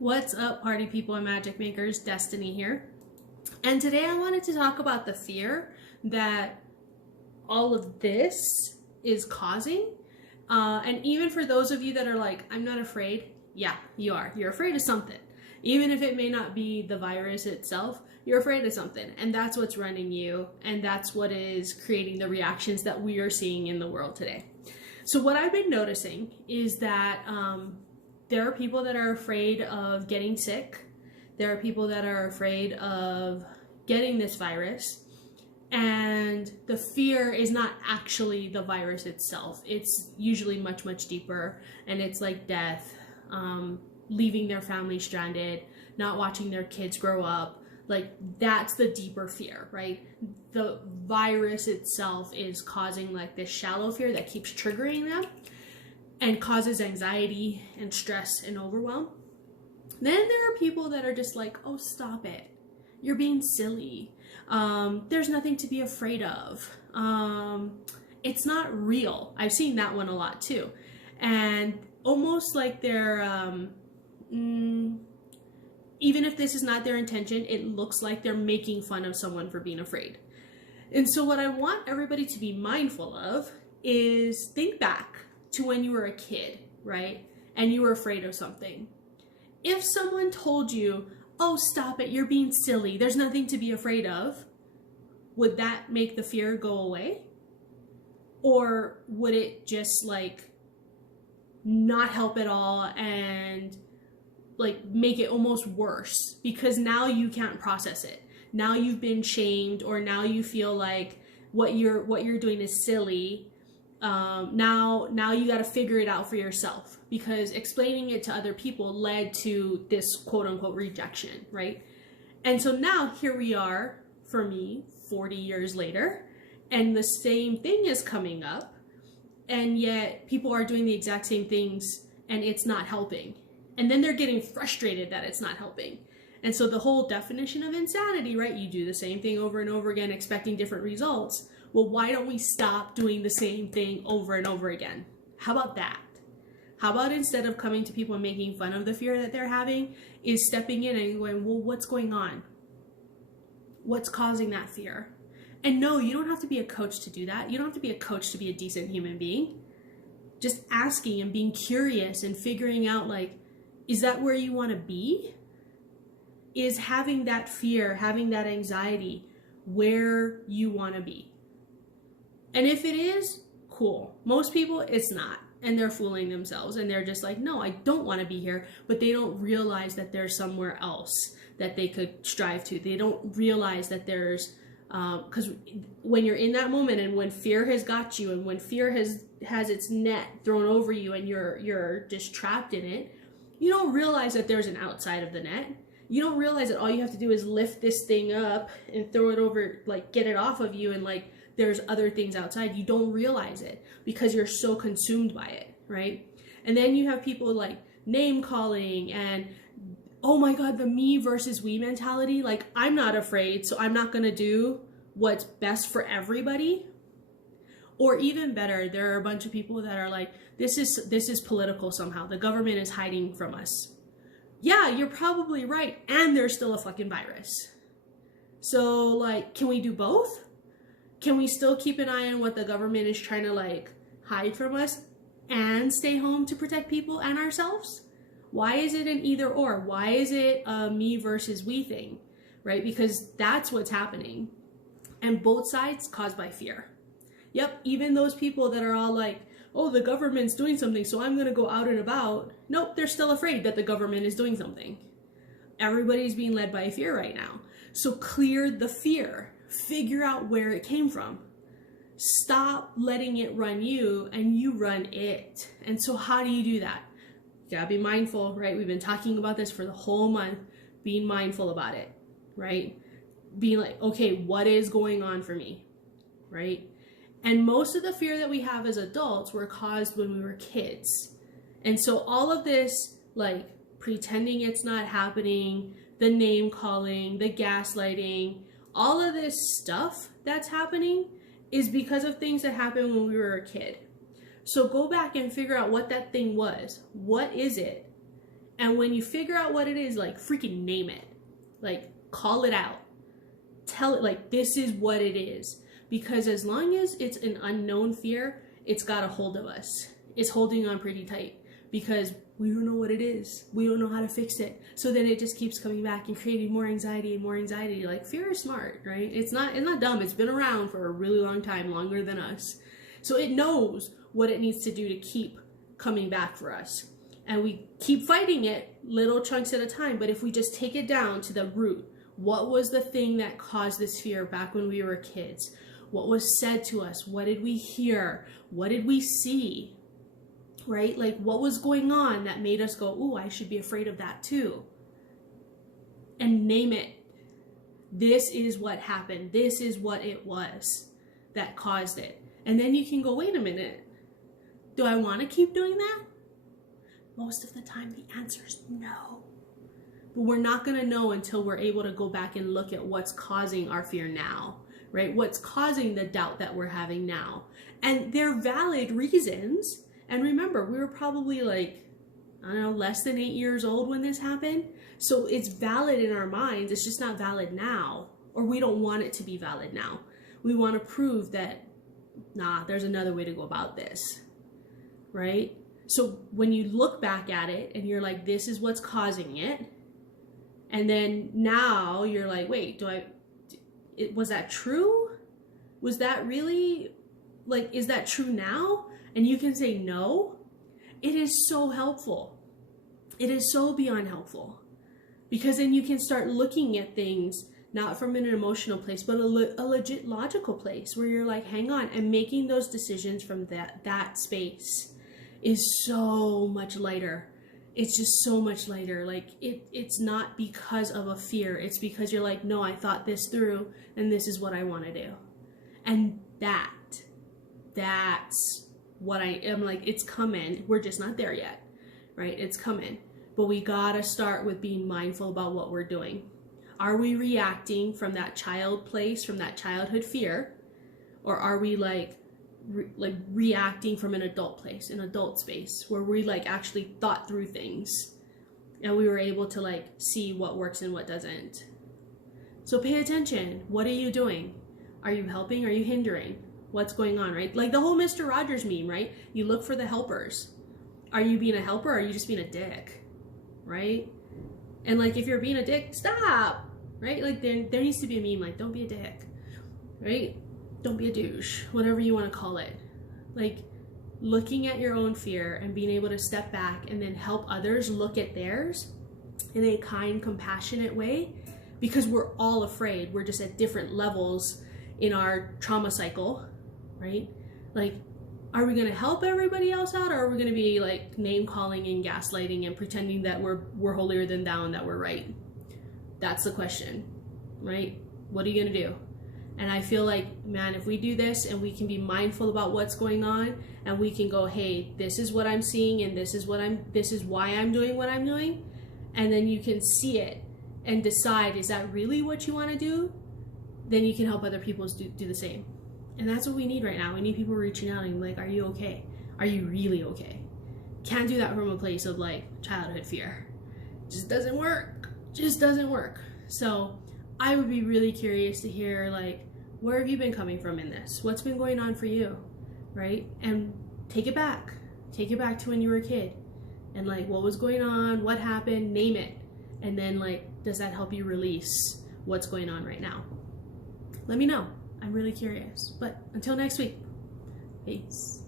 What's up, party people and magic makers? Destiny here. And today I wanted to talk about the fear that all of this is causing. And even for those of you that are like, I'm not afraid. Yeah, you are. You're afraid of something. Even if it may not be the virus itself, you're afraid of something. And that's what's running you. And that's what is creating the reactions that we are seeing in the world today. So what I've been noticing is that there are people that are afraid of getting sick. There are people that are afraid of getting this virus. And the fear is not actually the virus itself. It's usually much, much deeper. And it's like death, leaving their family stranded, not watching their kids grow up. Like, that's the deeper fear, right? The virus itself is causing like this shallow fear that keeps triggering them and causes anxiety and stress and overwhelm. Then there are people that are just like, oh, stop it. You're being silly. There's nothing to be afraid of. It's not real. I've seen that one a lot too. And almost like they're, even if this is not their intention, it looks like they're making fun of someone for being afraid. And so what I want everybody to be mindful of is think back to when you were a kid, right? And you were afraid of something. If someone told you, oh, stop it, you're being silly, there's nothing to be afraid of, would that make the fear go away? Or would it just like not help at all and like make it almost worse because now you can't process it? Now you've been shamed, or now you feel like what you're doing is silly. Now you got to figure it out for yourself, because explaining it to other people led to this quote unquote rejection, right? And so now here we are, for me, 40 years later, and the same thing is coming up, and yet people are doing the exact same things and it's not helping. And then they're getting frustrated that it's not helping. And so the whole definition of insanity, right? You do the same thing over and over again, expecting different results. Well, why don't we stop doing the same thing over and over again? How about that? How about instead of coming to people and making fun of the fear that they're having, is stepping in and going, well, what's going on? What's causing that fear? And no, you don't have to be a coach to do that. You don't have to be a coach to be a decent human being. Just asking and being curious and figuring out, like, is that where you want to be? Is having that fear, having that anxiety where you want to be? And if it is, cool. Most people, it's not. And they're fooling themselves. And they're just like, no, I don't want to be here. But they don't realize that there's somewhere else that they could strive to. They don't realize that there's, because when you're in that moment and when fear has got you and when fear has its net thrown over you and you're just trapped in it, you don't realize that there's an outside of the net. You don't realize that all you have to do is lift this thing up and throw it over, like get it off of you, and like there's other things outside. You don't realize it because you're so consumed by it, right? And then you have people like name calling and, oh my God, the me versus we mentality. Like, I'm not afraid, so I'm not gonna do what's best for everybody. Or even better, there are a bunch of people that are like, this is political somehow. The government is hiding from us. Yeah, you're probably right. And there's still a fucking virus. So like, can we do both? Can we still keep an eye on what the government is trying to like hide from us and stay home to protect people and ourselves? Why is it an either or? Why is it a me versus we thing, right? Because that's what's happening. And both sides caused by fear. Yep, even those people that are all like, oh, the government's doing something, so I'm going to go out and about. Nope, they're still afraid that the government is doing something. Everybody's being led by fear right now. So clear the fear. Figure out where it came from. Stop letting it run you and you run it. And so how do you do that? You gotta be mindful, right? We've been talking about this for the whole month. Being mindful about it, right? Being like, okay, what is going on for me, right? And most of the fear that we have as adults were caused when we were kids. And so all of this, like pretending it's not happening, the name calling, the gaslighting, all of this stuff that's happening is because of things that happened when we were a kid. So go back and figure out what that thing was. What is it? And when you figure out what it is, like freaking name it, like call it out, tell it like this is what it is. Because as long as it's an unknown fear, it's got a hold of us. It's holding on pretty tight because we don't know what it is. We don't know how to fix it. So then it just keeps coming back and creating more anxiety and more anxiety. Like fear is smart, right? It's not dumb. It's been around for a really long time, longer than us. So it knows what it needs to do to keep coming back for us. And we keep fighting it little chunks at a time. But if we just take it down to the root, what was the thing that caused this fear back when we were kids? What was said to us? What did we hear? What did we see? Right? Like what was going on that made us go, ooh, I should be afraid of that too. And name it. This is what happened. This is what it was that caused it. And then you can go, wait a minute. Do I want to keep doing that? Most of the time the answer is no. But we're not going to know until we're able to go back and look at what's causing our fear now. Right? What's causing the doubt that we're having now. And they're valid reasons. And remember, we were probably like, I don't know, less than 8 years old when this happened. So it's valid in our minds. It's just not valid now. Or we don't want it to be valid now. We want to prove that, nah, there's another way to go about this. Right? So when you look back at it and you're like, this is what's causing it. And then now you're like, wait, was that true? Was that really, like, is that true now? And you can say no. It is so helpful. It is so beyond helpful. Because then you can start looking at things not from an emotional place, but a legit logical place where you're like, hang on, and making those decisions from that space is so much lighter. It's just so much lighter. Like it's not because of a fear. It's because you're like, no, I thought this through and this is what I want to do. And that's what I am like, it's coming. We're just not there yet, right? It's coming. But we gotta start with being mindful about what we're doing. Are we reacting from that child place, from that childhood fear? Or are we like reacting from an adult place, an adult space, where we like actually thought through things and we were able to like see what works and what doesn't? So pay attention. What are you doing? Are you helping? Are you hindering? What's going on, right? Like the whole Mr. Rogers meme, right? You look for the helpers. Are you being a helper or are you just being a dick, right? And like if you're being a dick, stop, right? Like there needs to be a meme like, don't be a dick, right? Don't be a douche, whatever you want to call it. Like looking at your own fear and being able to step back and then help others look at theirs in a kind, compassionate way, because we're all afraid. We're just at different levels in our trauma cycle, right? Like, are we going to help everybody else out, or are we going to be like name calling and gaslighting and pretending that we're holier than thou and that we're right? That's the question, right? What are you going to do? And I feel like, man, if we do this and we can be mindful about what's going on and we can go, hey, this is what I'm seeing and this is why I'm doing what I'm doing. And then you can see it and decide, is that really what you want to do? Then you can help other people do the same. And that's what we need right now. We need people reaching out and like, are you okay? Are you really okay? Can't do that from a place of like childhood fear. Just doesn't work. Just doesn't work. So I would be really curious to hear, like, where have you been coming from in this? What's been going on for you, right? And take it back. Take it back to when you were a kid. And, like, what was going on? What happened? Name it. And then, like, does that help you release what's going on right now? Let me know. I'm really curious. But until next week, peace.